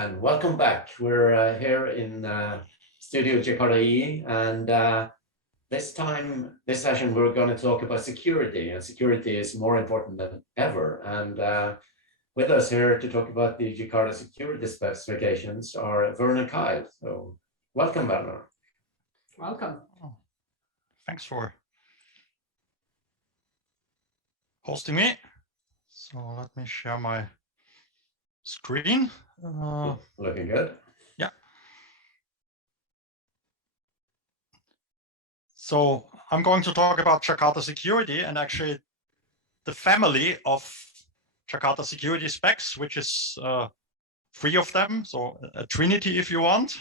And welcome back. We're here in Studio Jakarta EE, and this session, we're going to talk about security, and security is more important than ever. And with us here to talk about the Jakarta security specifications are Werner Kyle. So welcome, Werner. Welcome. Oh, thanks for hosting me. So let me share my screen. Looking good. Yeah. So I'm going to talk about Jakarta Security and actually the family of Jakarta Security specs, which is 3 of them. So a trinity, if you want.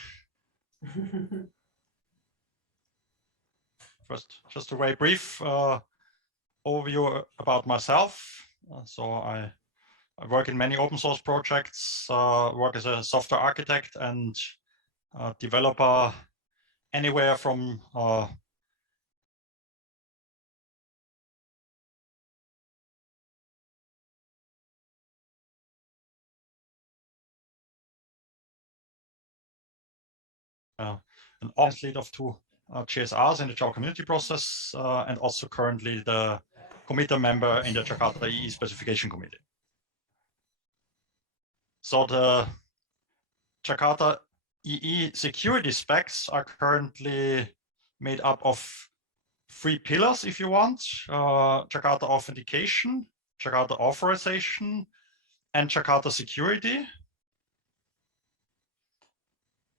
First, just a very brief overview about myself. So I work in many open source projects, work as a software architect and developer anywhere from an office lead of 2 GSRs in the Java community process, and also currently the committee member in the Jakarta EE specification committee. So the Jakarta EE security specs are currently made up of 3 pillars, if you want: Jakarta Authentication, Jakarta Authorization, and Jakarta Security.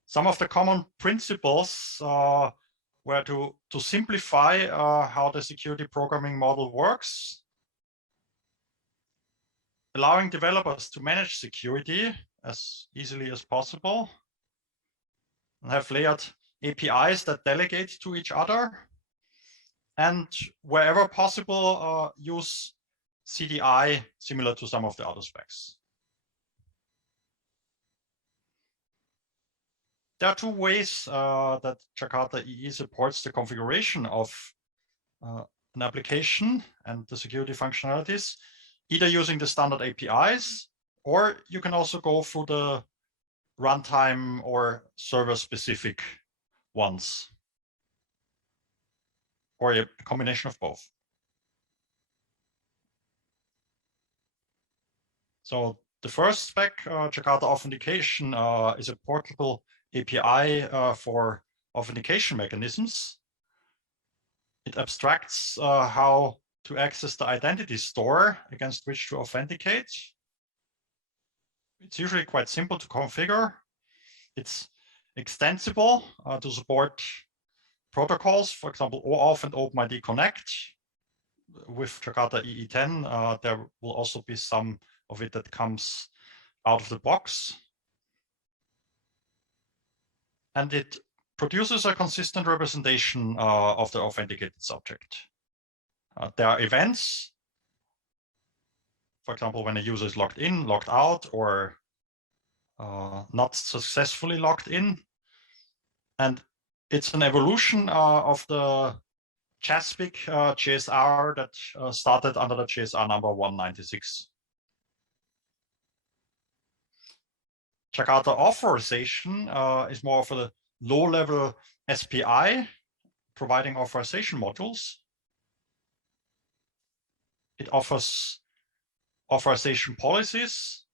Some of the common principles were to simplify how the security programming model works, allowing developers to manage security as easily as possible, and have layered APIs that delegate to each other, and wherever possible, use CDI similar to some of the other specs. There are 2 ways that Jakarta EE supports the configuration of an application and the security functionalities, either using the standard APIs, or you can also go through the runtime or server-specific ones, or a combination of both. So the first spec, Jakarta Authentication, is a portable API for authentication mechanisms. It abstracts how to access the identity store against which to authenticate. It's usually quite simple to configure. It's extensible to support protocols, for example, OAuth and OpenID Connect. With Jakarta EE10, there will also be some of it that comes out of the box. And it produces a consistent representation of the authenticated subject. There are events, for example, when a user is logged in, logged out, or not successfully logged in. And it's an evolution of the JASPIC GSR that started under the GSR number 196. Jakarta Authorization is more of a low-level SPI, providing authorization modules. It offers authorization policies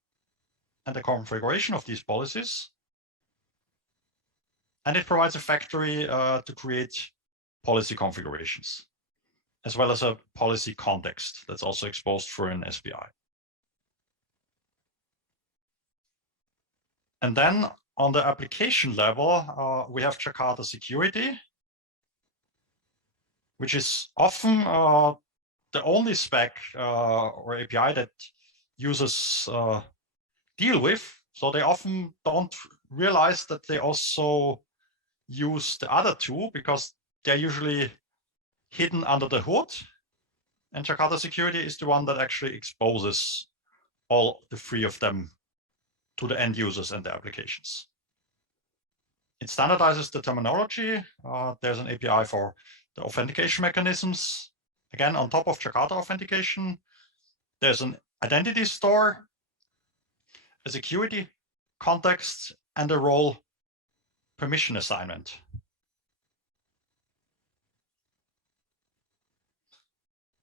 and the configuration of these policies. And it provides a factory to create policy configurations, as well as a policy context that's also exposed through an SPI. And then on the application level, we have Jakarta Security, which is often the only spec or API that users deal with. So they often don't realize that they also use the other 2 because they're usually hidden under the hood. And Jakarta Security is the one that actually exposes all the 3 of them to the end users and the applications. It standardizes the terminology. There's an API for the authentication mechanisms. Again, on top of Jakarta Authentication, there's an identity store, a security context, and a role permission assignment.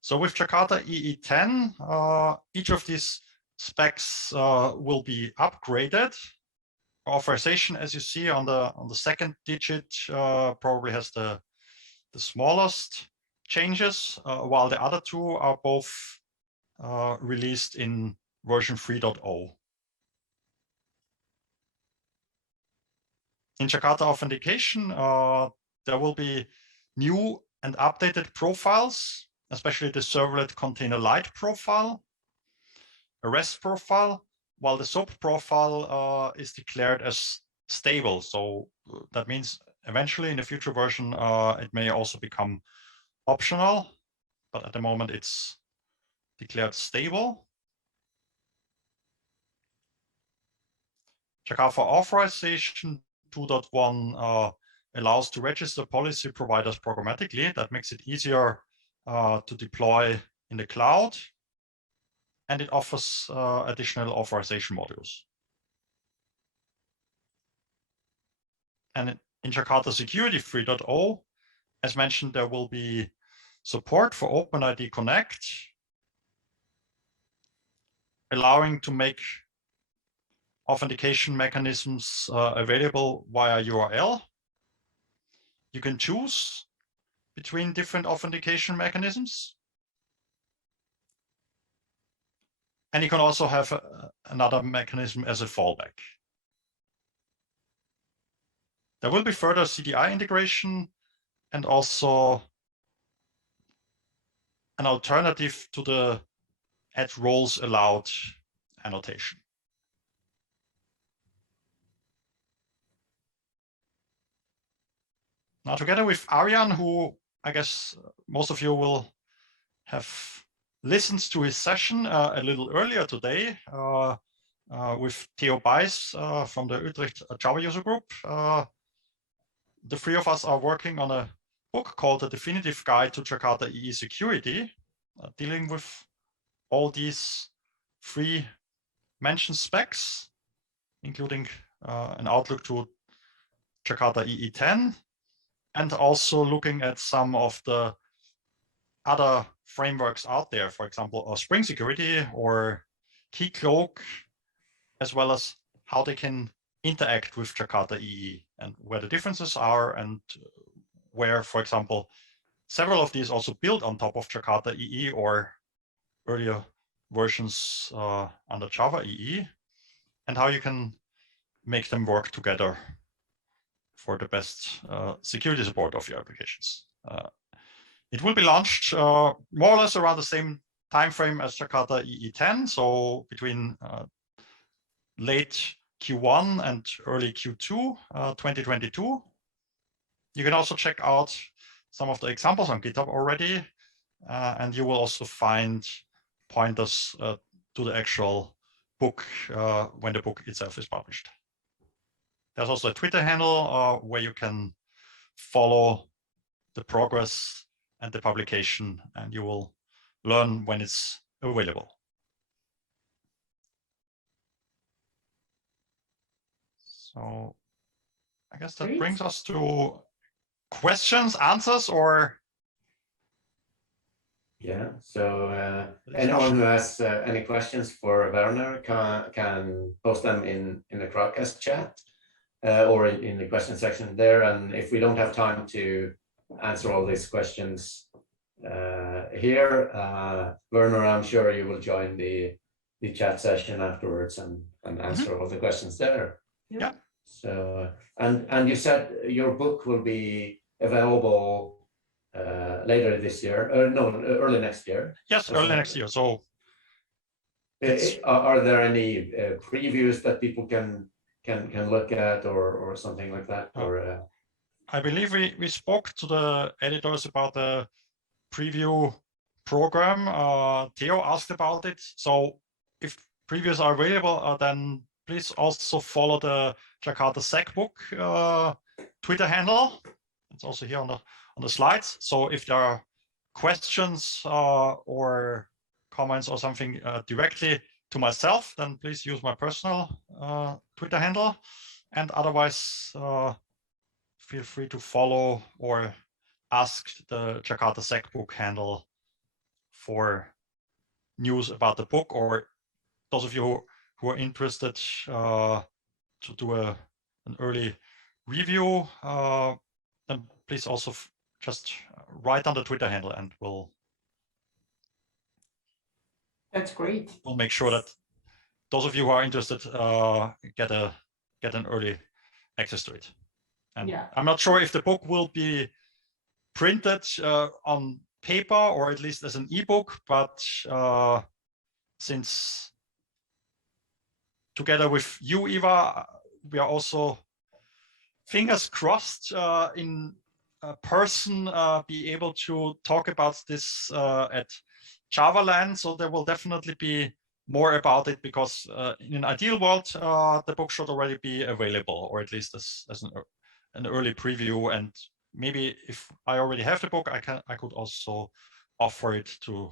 So with Jakarta EE 10, each of these specs will be upgraded. Authorization, as you see on the second digit, probably has the smallest changes, while the other two are both released in version 3.0. In Jakarta Authentication, there will be new and updated profiles, especially the servlet container light profile, a REST profile, while the SOAP profile is declared as stable. So that means eventually in the future version, it may also become optional, but at the moment it's declared stable. Jakarta Authorization 2.1 allows to register policy providers programmatically. That makes it easier to deploy in the cloud, and it offers additional authorization modules. And in Jakarta Security 3.0, as mentioned, there will be support for OpenID Connect, allowing to make authentication mechanisms available via URL. You can choose between different authentication mechanisms. And you can also have another mechanism as a fallback. There will be further CDI integration and also an alternative to the add roles allowed annotation. Now, together with Arjan, who I guess most of you will have listened to his session a little earlier today with Theo Bijs from the Utrecht Java user group. The three of us are working on a book called The Definitive Guide to Jakarta EE Security, dealing with all these three mentioned specs, including an outlook to Jakarta EE 10, and also looking at some of the other frameworks out there, for example, Spring Security or Keycloak, as well as how they can interact with Jakarta EE and where the differences are, and where, for example, several of these also build on top of Jakarta EE or earlier versions under Java EE, and how you can make them work together for the best security support of your applications. It will be launched more or less around the same time frame as Jakarta EE 10, so between late Q1 and early Q2 2022. You can also check out some of the examples on GitHub already, and you will also find pointers to the actual book when the book itself is published. There's also a Twitter handle where you can follow the progress and the publication, and you will learn when it's available. So I guess that brings us to questions, answers, or? Yeah, so anyone who has any questions for Werner can post them in the broadcast chat or in the question section there. And if we don't have time to answer all these questions here, Werner, I'm sure you will join the chat session afterwards and answer all the questions there. Yeah. So and you said your book will be available later this year, early next year. Yes, early next year. So are there any previews that people can look at or something like that? Or I believe we spoke to the editors about the preview program. Theo asked about it. So if previews are available, then please also follow the Jakarta Sec book Twitter handle. It's also here on the slides. So if there are questions or comments or something directly to myself, then please use my personal Twitter handle. And otherwise, feel free to follow or ask the Jakarta Sec book handle for news about the book, or those of you who are interested to do an early review, then please also just write on the Twitter handle, and That's great. we'll make sure that those of you who are interested get an early access to it. And Yeah. I'm not sure if the book will be printed on paper or at least as an ebook, but since together with you, Eva, we are also, fingers crossed, in person be able to talk about this at JavaLand. So there will definitely be more about it, because in an ideal world, the book should already be available, or at least as an early preview. And maybe if I already have the book, I could also offer it to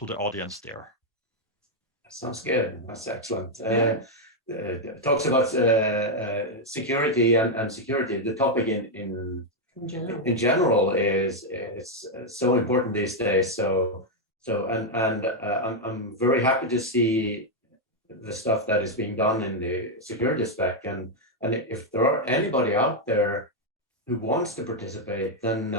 the audience there. Sounds good. That's excellent. Yeah. Talks about security and security. The topic in general is so important these days. I'm very happy to see the stuff that is being done in the security spec. And if there are anybody out there who wants to participate, then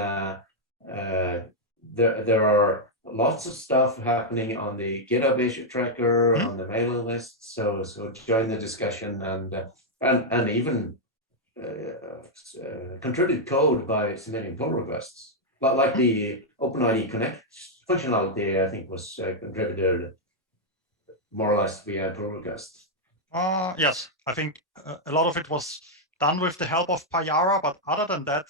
there are lots of stuff happening on the GitHub issue tracker, on the mailing list. So join the discussion and even contribute code by submitting pull requests. But like the OpenID Connect functionality, I think was contributed more or less via pull request. Yes, I think a lot of it was done with the help of Payara. But other than that,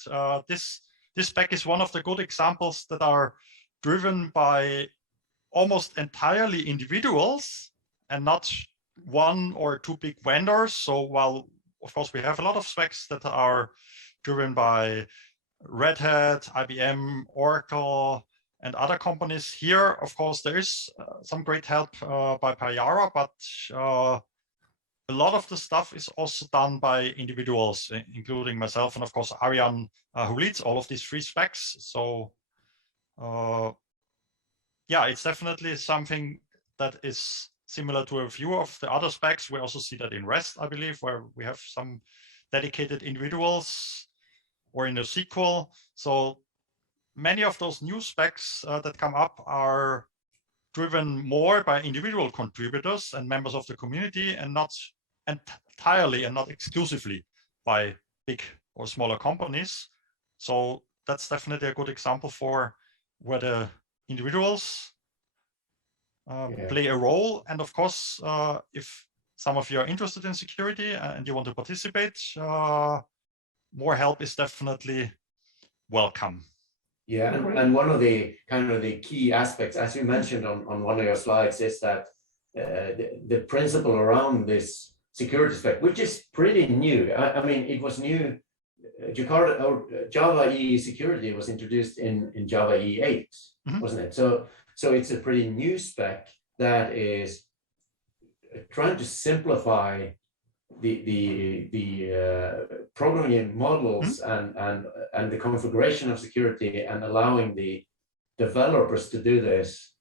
this spec is one of the good examples that are driven by almost entirely individuals and not one or two big vendors. So while, of course, we have a lot of specs that are driven by Red Hat, IBM, Oracle, and other companies, here, of course, there is some great help by Payara, but a lot of the stuff is also done by individuals, including myself, and of course, Arian, who leads all of these free specs. So yeah, it's definitely something that is similar to a few of the other specs. We also see that in REST, I believe, where we have some dedicated individuals, or in a SQL. So many of those new specs that come up are driven more by individual contributors and members of the community, and not entirely and not exclusively by big or smaller companies. So that's definitely a good example for where the individuals play a role. And of course, if some of you are interested in security and you want to participate, more help is definitely welcome. Yeah, and one of the kind of the key aspects, as you mentioned on one of your slides, is that the principle around this security spec, which is pretty new. I mean, it was new. Jakarta or Java EE security was introduced in Java EE 8, wasn't it? So it's a pretty new spec that is trying to simplify the programming models and the configuration of security, and allowing the developers to do this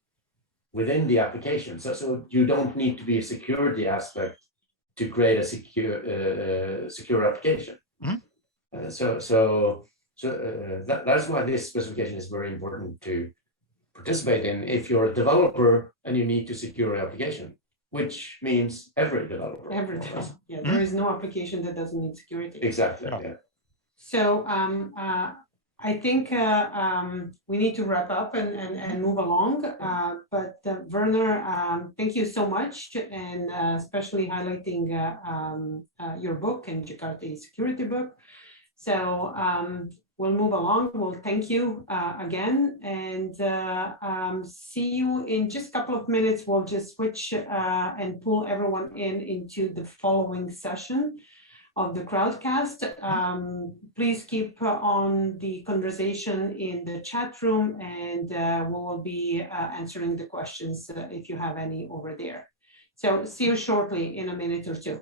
within the application. So you don't need to be a security aspect to create a secure application. That's why this specification is very important to participate in if you're a developer and you need to secure an application, which means every developer. Every developer. Yeah, there is no application that doesn't need security. Exactly. Yeah. So I think we need to wrap up and move along. But Werner, thank you so much, and especially highlighting your book and Jakarta Security book. So we'll move along. We'll thank you again, and see you in just a couple of minutes. We'll just switch and pull everyone into the following session of the crowdcast. Please keep on the conversation in the chat room, and we will be answering the questions if you have any over there. So see you shortly in a minute or two.